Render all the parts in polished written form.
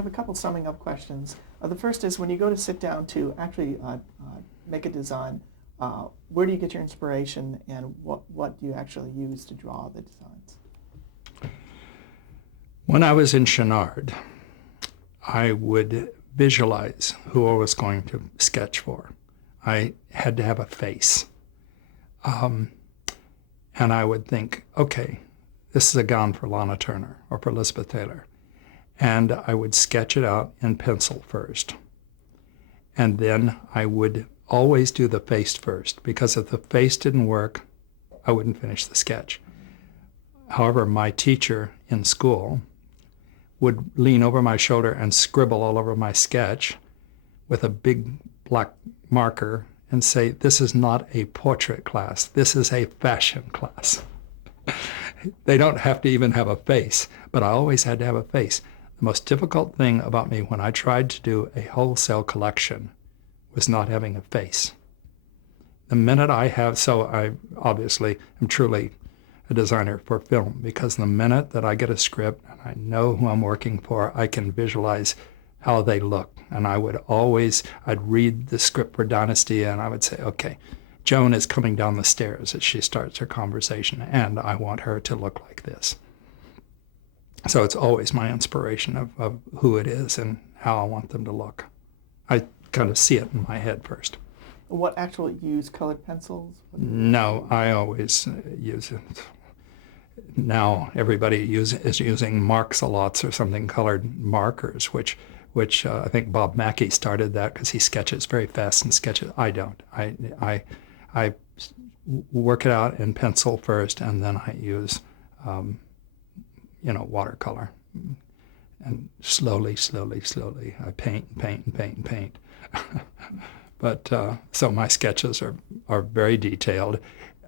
I have a couple summing up questions. The first is when you go to sit down to actually make a design, where do you get your inspiration and what do you actually use to draw the designs? When I was in Chenard, I would visualize who I was going to sketch for. I had to have a face. And I would think, okay, this is a gown for Lana Turner or for Elizabeth Taylor. And I would sketch it out in pencil first. And then I would always do the face first, because if the face didn't work, I wouldn't finish the sketch. However, my teacher in school would lean over my shoulder and scribble all over my sketch with a big black marker and say, this is not a portrait class, this is a fashion class. They don't have to even have a face, but I always had to have a face. The most difficult thing about me when I tried to do a wholesale collection was not having a face. The minute I have, so I obviously am truly a designer for film, because the minute that I get a script and I know who I'm working for, I can visualize how they look. And I'd read the script for Dynasty and I would say, okay, Joan is coming down the stairs as she starts her conversation, and I want her to look like this. So it's always my inspiration of who it is and how I want them to look. I kind of see it in my head first. What actually use colored pencils? No, I always use it. Now everybody is using Marks-a-Lots or something, colored markers, which I think Bob Mackie started that because he sketches very fast and sketches. I don't. I work it out in pencil first, and then I use watercolor, and slowly I paint. But so my sketches are very detailed.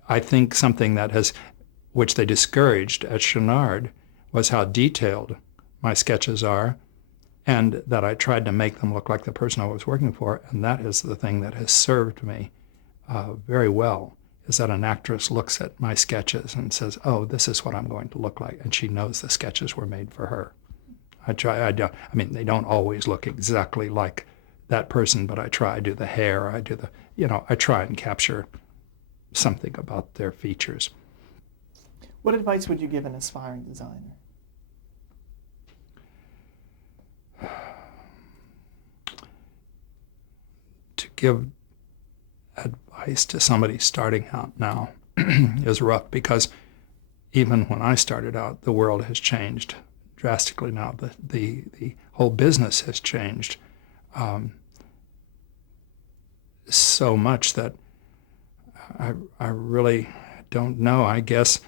I think something which they discouraged at Chenard, was how detailed my sketches are, and that I tried to make them look like the person I was working for. And that is the thing that has served me very well, is that an actress looks at my sketches and says, oh, this is what I'm going to look like. And she knows the sketches were made for her. They don't always look exactly like that person, but I do the hair, I try and capture something about their features. What advice would you give an aspiring designer? To give advice to somebody starting out now is rough, because even when I started out, the world has changed drastically now. The whole business has changed so much that I really don't know. I guess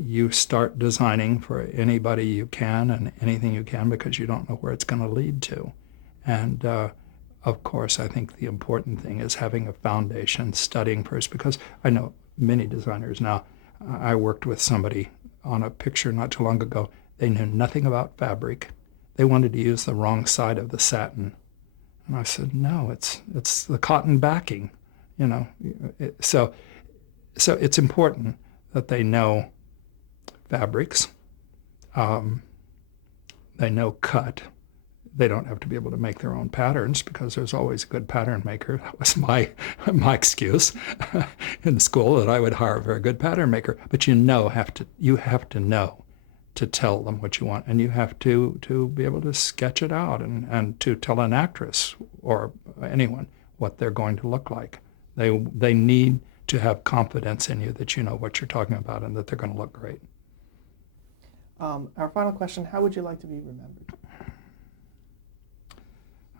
you start designing for anybody you can and anything you can, because you don't know where it's going to lead to. And of course, I think the important thing is having a foundation, studying first, because I know many designers now. I worked with somebody on a picture not too long ago. They knew nothing about fabric. They wanted to use the wrong side of the satin. And I said, no, it's the cotton backing, So it's important that they know fabrics. They know cut. They don't have to be able to make their own patterns, because there's always a good pattern maker. That was my excuse in school, that I would hire a very good pattern maker. But you have to know to tell them what you want, and you have to be able to sketch it out and to tell an actress or anyone what they're going to look like. They need to have confidence in you that you know what you're talking about and that they're going to look great. Our final question, how would you like to be remembered?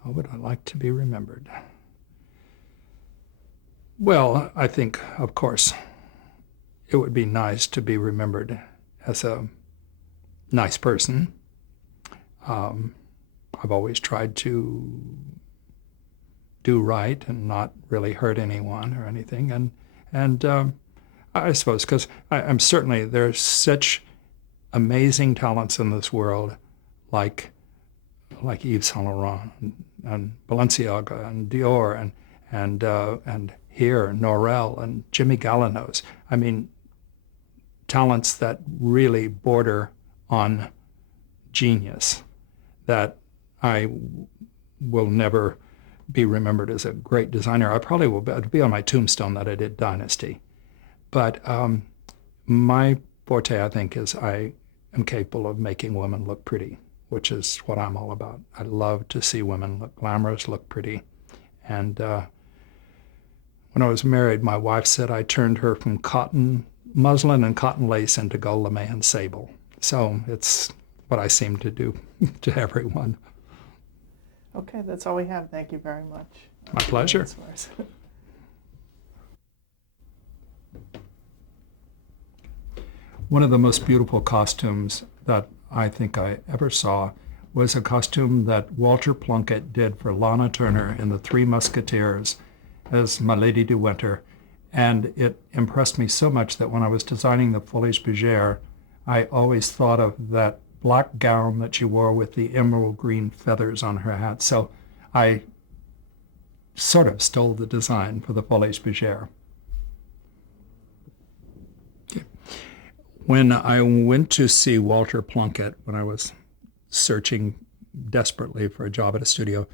How would I like to be remembered? Well, I think, of course, it would be nice to be remembered as a nice person. I've always tried to do right and not really hurt anyone or anything. And I suppose, because I'm certainly, there's such amazing talents in this world, like Yves Saint Laurent and Balenciaga and Dior and here Norel and Jimmy Galanos. I mean, talents that really border on genius, that I will never be remembered as a great designer. I probably will be on my tombstone that I did Dynasty. But my forte, I think, is I am capable of making women look pretty, which is what I'm all about. I love to see women look glamorous, look pretty. And when I was married, my wife said I turned her from cotton, muslin and cotton lace into gold lame and sable. So it's what I seem to do to everyone. Okay, that's all we have. Thank you very much. My pleasure. One of the most beautiful costumes that I think I ever saw was a costume that Walter Plunkett did for Lana Turner in The Three Musketeers as My Lady de Winter. And it impressed me so much that when I was designing the Folies Bergère, I always thought of that black gown that she wore with the emerald green feathers on her hat. So I sort of stole the design for the Folies Bergère. When I went to see Walter Plunkett, when I was searching desperately for a job at a studio,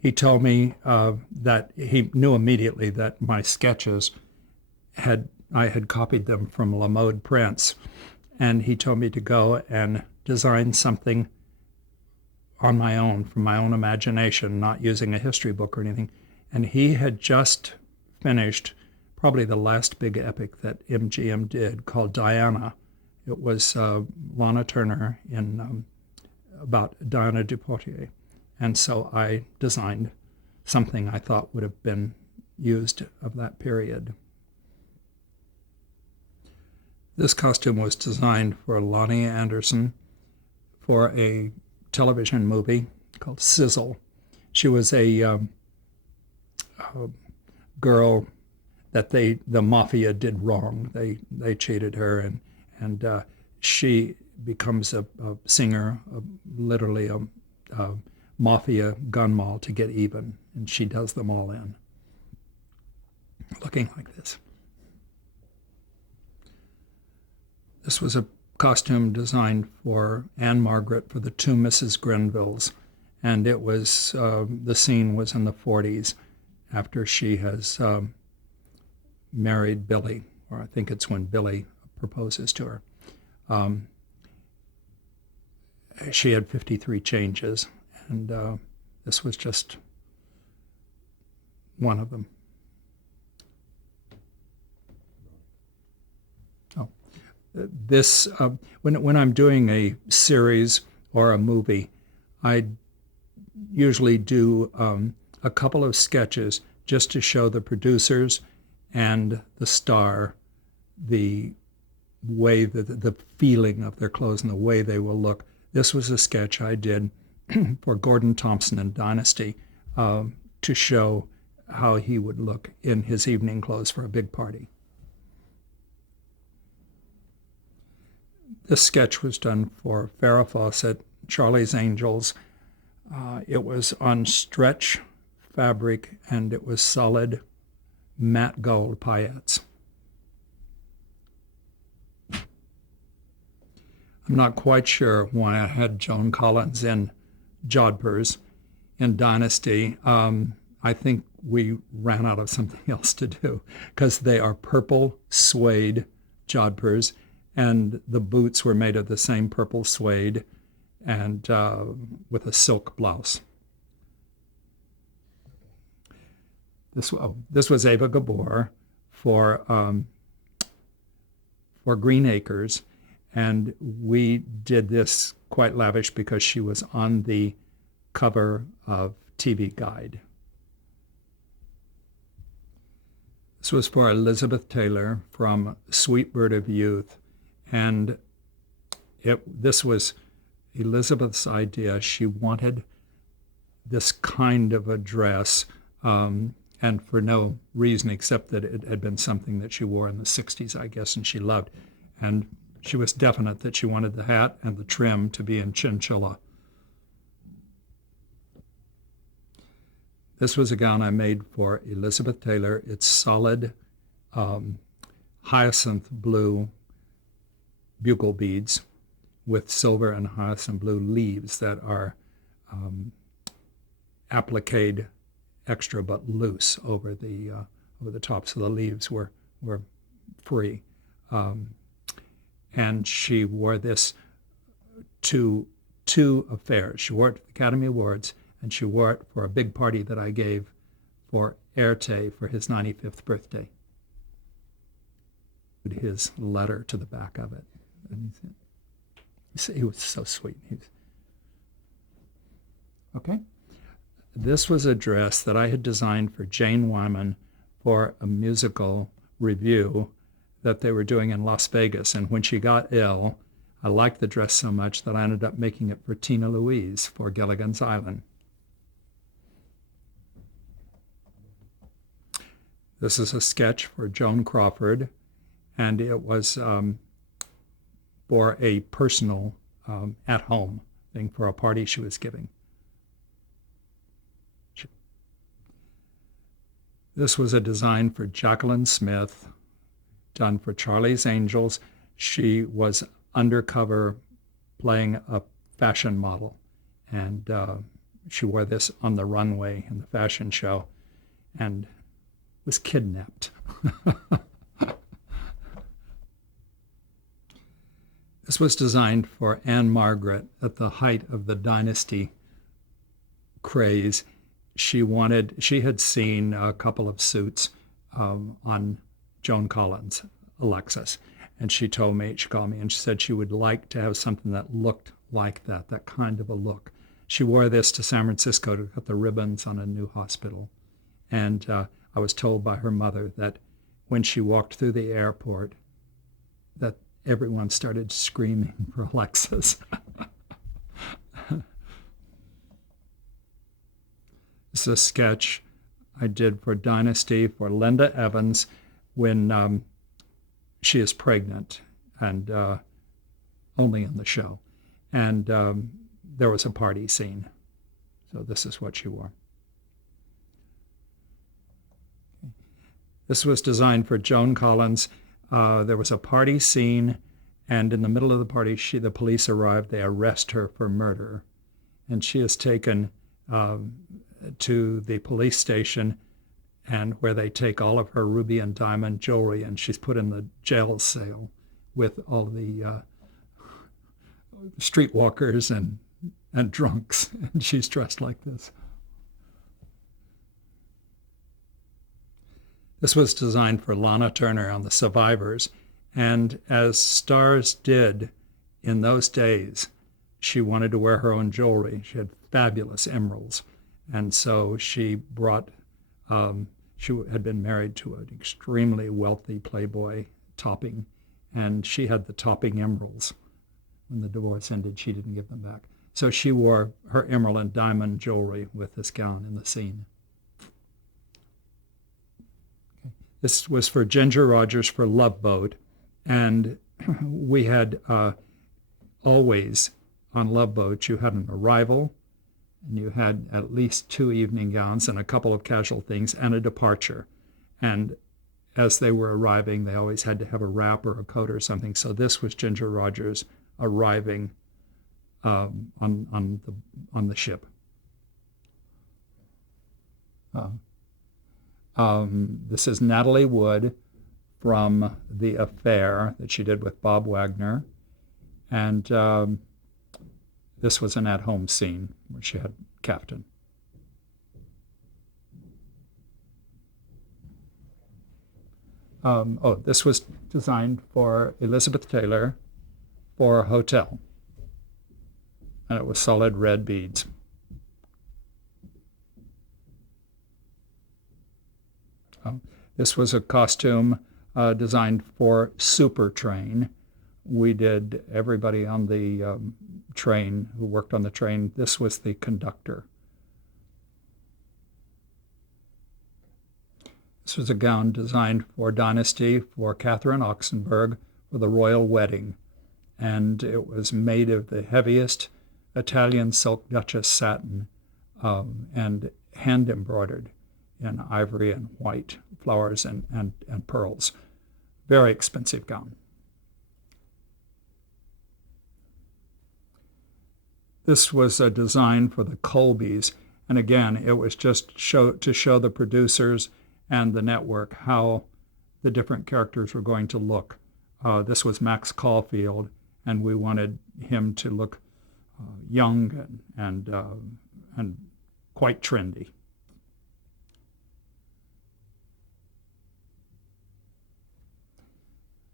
he told me that he knew immediately that my sketches I had copied them from La Mode prints, and he told me to go and design something on my own, from my own imagination, not using a history book or anything. And he had just finished probably the last big epic that MGM did, called Diana. It was Lana Turner in about Diana de Poitiers. And so I designed something I thought would have been used of that period. This costume was designed for Lonnie Anderson for a television movie called Sizzle. She was a girl that the mafia did wrong. They cheated her, and she becomes a singer, literally a mafia gun moll to get even, and she does them all in, looking like this. This was a costume designed for Anne Margaret for the two Mrs. Grenvilles, and it was the scene was in the 40s after she has married Billy, or I think it's when Billy proposes to her. She had 53 changes, and this was just one of them. This when I'm doing a series or a movie, I usually do a couple of sketches just to show the producers and the star the way the feeling of their clothes and the way they will look. This was a sketch I did for Gordon Thompson in Dynasty to show how he would look in his evening clothes for a big party. This sketch was done for Farrah Fawcett, Charlie's Angels. It was on stretch fabric, and it was solid matte gold paillettes. I'm not quite sure why I had Joan Collins in jodhpurs in Dynasty. I think we ran out of something else to do because they are purple suede jodhpurs, and the boots were made of the same purple suede and with a silk blouse. This was Ava Gabor for Green Acres, and we did this quite lavish because she was on the cover of TV Guide. This was for Elizabeth Taylor from Sweet Bird of Youth, and this was Elizabeth's idea. She wanted this kind of a dress, and for no reason except that it had been something that she wore in the 60s, I guess, and she loved. And she was definite that she wanted the hat and the trim to be in chinchilla. This was a gown I made for Elizabeth Taylor. It's solid hyacinth blue bugle beads with silver and hyacinth blue leaves that are appliqued extra but loose over the top, so the leaves were free. And she wore this to two affairs. She wore it to the Academy Awards, and she wore it for a big party that I gave for Erte for his 95th birthday. His letter to the back of it. And he was so sweet. Okay. This was a dress that I had designed for Jane Wyman for a musical review that they were doing in Las Vegas. And when she got ill, I liked the dress so much that I ended up making it for Tina Louise for Gilligan's Island. This is a sketch for Joan Crawford, and it was for a personal at-home thing for a party she was giving. This was a design for Jacqueline Smith, done for Charlie's Angels. She was undercover playing a fashion model, and she wore this on the runway in the fashion show and was kidnapped. This was designed for Anne Margaret at the height of the Dynasty craze. She had seen a couple of suits on Joan Collins' Alexis, and she called me and she said she would like to have something that looked like that kind of a look. She wore this to San Francisco to cut the ribbons on a new hospital. And I was told by her mother that when she walked through the airport, that everyone started screaming for Alexis. This is a sketch I did for Dynasty for Linda Evans when she is pregnant and only in the show. And there was a party scene. So this is what she wore. This was designed for Joan Collins. There was a party scene, and in the middle of the party, the police arrived. They arrest her for murder, and she is taken to the police station, and where they take all of her ruby and diamond jewelry, and she's put in the jail cell with all the streetwalkers and drunks, and she's dressed like this. This was designed for Lana Turner on The Survivors, and as stars did in those days, she wanted to wear her own jewelry. She had fabulous emeralds, and so she brought, she had been married to an extremely wealthy playboy, Topping, and she had the Topping emeralds. When the divorce ended, she didn't give them back. So she wore her emerald and diamond jewelry with this gown in the scene. This was for Ginger Rogers for Love Boat, and we had always on Love Boat, you had an arrival, and you had at least 2 evening gowns and a couple of casual things and a departure. And as they were arriving, they always had to have a wrap or a coat or something. So this was Ginger Rogers arriving on the ship. This is Natalie Wood from The Affair that she did with Bob Wagner. And this was an at-home scene where she had Captain. This was designed for Elizabeth Taylor for a hotel. And it was solid red beads. This was a costume designed for Super Train. We did everybody on the train who worked on the train. This was the conductor. This was a gown designed for Dynasty for Catherine Oxenberg for the royal wedding. And it was made of the heaviest Italian silk Duchess satin and hand embroidered in ivory and white flowers and pearls. Very expensive gown. This was a design for the Colbys, And again, it was just to show the producers and the network how the different characters were going to look. This was Max Caulfield, and we wanted him to look young and quite trendy.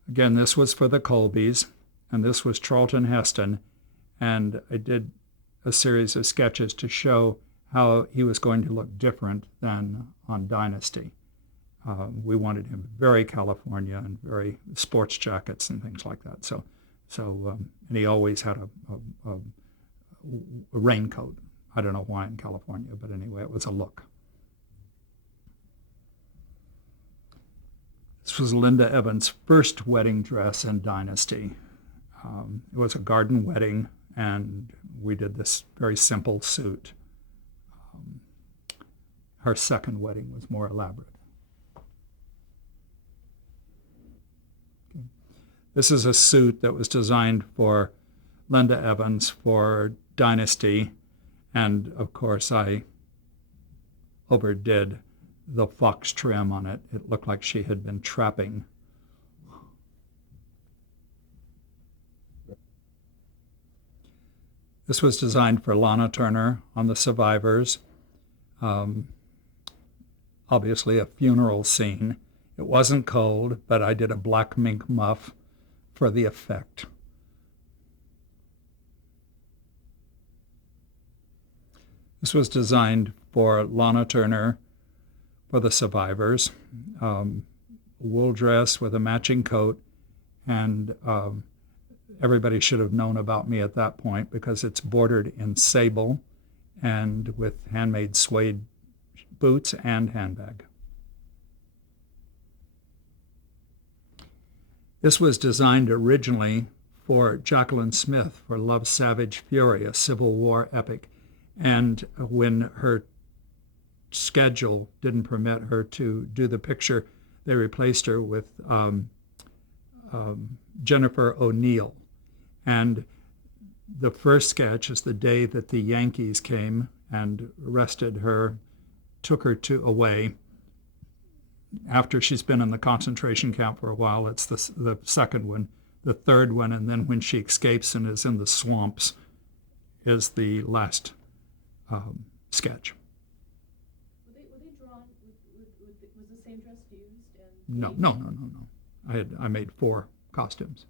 Again, this was for the Colbys, and this was Charlton Heston, and I did a series of sketches to show how he was going to look different than on Dynasty. We wanted him very California and very sports jackets and things like that. And he always had a raincoat. I don't know why in California, but anyway, it was a look. This was Linda Evans' first wedding dress in Dynasty. It was a garden wedding, and we did this very simple suit. Her second wedding was more elaborate. Okay. This is a suit that was designed for Linda Evans for Dynasty, and of course I overdid the fox trim on it. It looked like she had been trapping. This was designed for Lana Turner on The Survivors. Obviously a funeral scene. It wasn't cold, but I did a black mink muff for the effect. This was designed for Lana Turner for The Survivors. Wool dress with a matching coat, and everybody should have known about me at that point because it's bordered in sable and with handmade suede boots and handbag. This was designed originally for Jacqueline Smith for Love, Savage, Fury, a Civil War epic. And when her schedule didn't permit her to do the picture, they replaced her with Jennifer O'Neill. And the first sketch is the day that the Yankees came and arrested her, took her away. After she's been in the concentration camp for a while, it's the second one. The third one, and then when she escapes and is in the swamps, is the last sketch. Were they drawn? Was the same dress used? No. I made 4 costumes.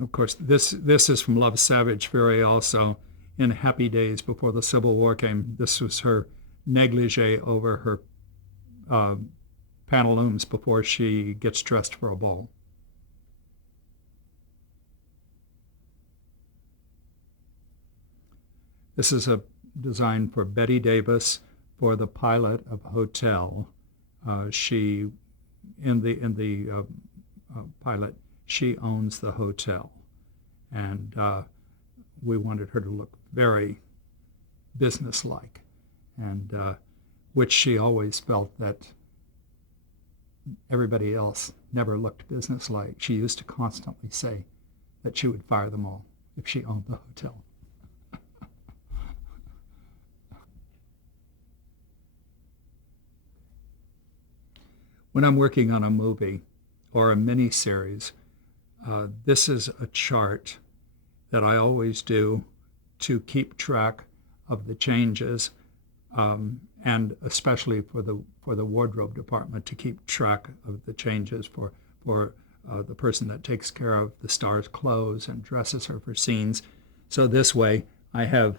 Of course, this is from Love, Savage, Fury also. In Happy Days before the Civil War came, this was her negligee over her pantaloons before she gets dressed for a ball. This is a design for Betty Davis for the pilot of Hotel. She, in the pilot, she owns the hotel, and we wanted her to look very businesslike, and which she always felt that everybody else never looked businesslike. She used to constantly say that she would fire them all if she owned the hotel. When I'm working on a movie or a mini-series, this is a chart that I always do to keep track of the changes, and especially for the wardrobe department to keep track of the changes for the person that takes care of the star's clothes and dresses her for scenes. So this way I have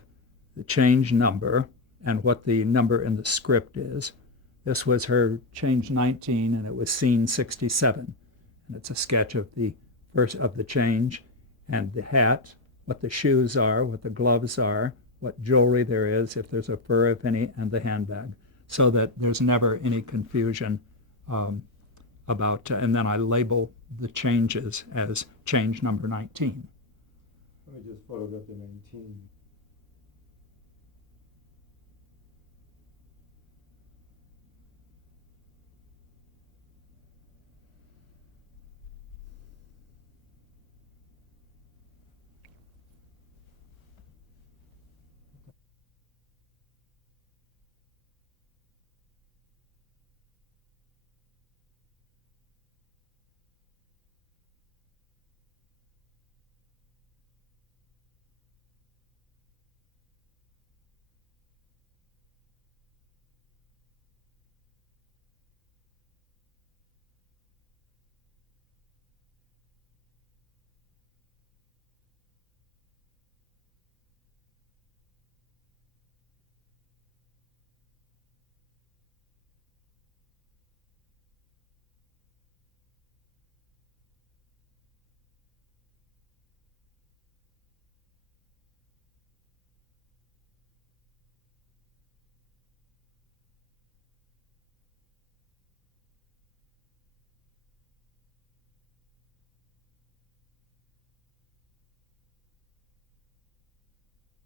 the change number and what the number in the script is. This was her change 19, and it was scene 67. And it's a sketch of the first of the change, and the hat, what the shoes are, what the gloves are, what jewelry there is, if there's a fur, if any, and the handbag, so that there's never any confusion about, and then I label the changes as change number 19. I just photographed the 19.